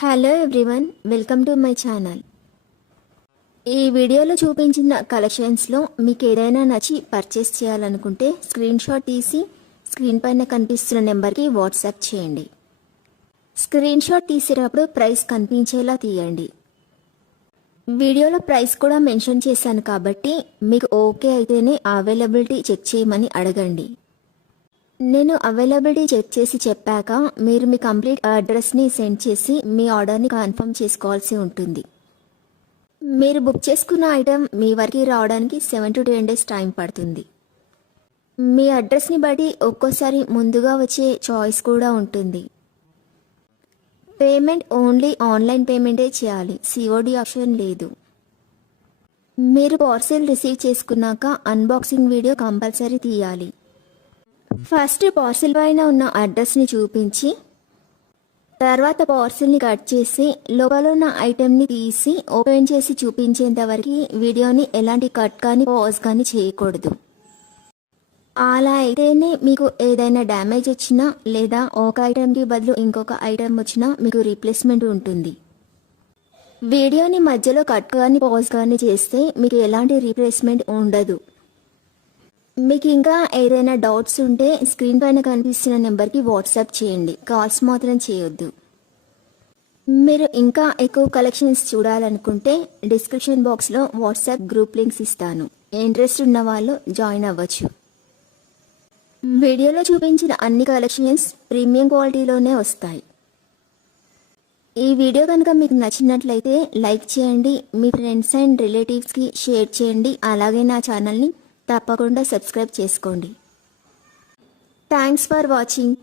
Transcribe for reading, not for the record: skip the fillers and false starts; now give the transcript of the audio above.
Hello everyone, welcome to my channel. ఈ వీడియోలో చూపించిన కలెక్షన్స్లో మీకు ఏదైనా నచ్చి పర్చేస్ చేయాలనుకుంటే స్క్రీన్ షాట్ తీసి స్క్రీన్ పైన కనిపిస్తున్న నెంబర్కి వాట్సాప్ చేయండి. స్క్రీన్ షాట్ తీసేటప్పుడు ప్రైస్ కనిపించేలా తీయండి. వీడియోలో ప్రైస్ కూడా మెన్షన్ చేశాను కాబట్టి మీకు ఓకే అయితేనే అవైలబిలిటీ చెక్ చేయమని అడగండి. నేను అవైలబిలిటీ చెక్ చేసి చెప్పాక మీరు మీ కంప్లీట్ అడ్రస్ని సెండ్ చేసి మీ ఆర్డర్ని కన్ఫర్మ్ చేసుకోవాల్సి ఉంటుంది. మీరు బుక్ చేసుకున్న ఐటెం మీ వరకు రావడానికి 7 to 10 days టైం పడుతుంది. మీ అడ్రస్ని బట్టి ఒక్కోసారి ముందుగా వచ్చే చాయిస్ కూడా ఉంటుంది. పేమెంట్ ఓన్లీ ఆన్లైన్ పేమెంటే చేయాలి, సిఓడి ఆప్షన్ లేదు. మీరు పార్సిల్ రిసీవ్ చేసుకున్నాక అన్బాక్సింగ్ వీడియో కంపల్సరీ తీయాలి. ఫస్ట్ పార్సిల్ పైన ఉన్న అడ్రస్ని చూపించి తర్వాత పార్సిల్ని కట్ చేసి లోపల ఉన్న ఐటెంని తీసి ఓపెన్ చేసి చూపించేంత వరకు వీడియోని ఎలాంటి కట్ కానీ పాజ్ కానీ చేయకూడదు. అలా అయితేనే మీకు ఏదైనా డ్యామేజ్ వచ్చినా లేదా ఒక ఐటెంకి బదులు ఇంకొక ఐటెం వచ్చినా మీకు రీప్లేస్మెంట్ ఉంటుంది. వీడియోని మధ్యలో కట్ కానీ పాజ్ కానీ చేస్తే మీకు ఎలాంటి రీప్లేస్మెంట్ ఉండదు. మీకు ఇంకా ఏదైనా డౌట్స్ ఉంటే స్క్రీన్ పైన కనిపిస్తున్న నెంబర్కి వాట్సాప్ చేయండి, కాల్స్ మాత్రం చేయొద్దు. మీరు ఇంకా ఎక్కువ కలెక్షన్స్ చూడాలనుకుంటే డిస్క్రిప్షన్ బాక్స్లో వాట్సాప్ గ్రూప్ లింక్స్ ఇస్తాను, ఇంట్రెస్ట్ ఉన్న వాళ్ళు జాయిన్ అవ్వచ్చు. వీడియోలో చూపించిన అన్ని కలెక్షన్స్ ప్రీమియం క్వాలిటీలోనే వస్తాయి. ఈ వీడియో కనుక మీకు నచ్చినట్లయితే లైక్ చేయండి, మీ ఫ్రెండ్స్ అండ్ రిలేటివ్స్కి షేర్ చేయండి. అలాగే నా ఛానల్ని తప్పకుండా సబ్స్క్రైబ్ చేసుకోండి. Thanks for watching.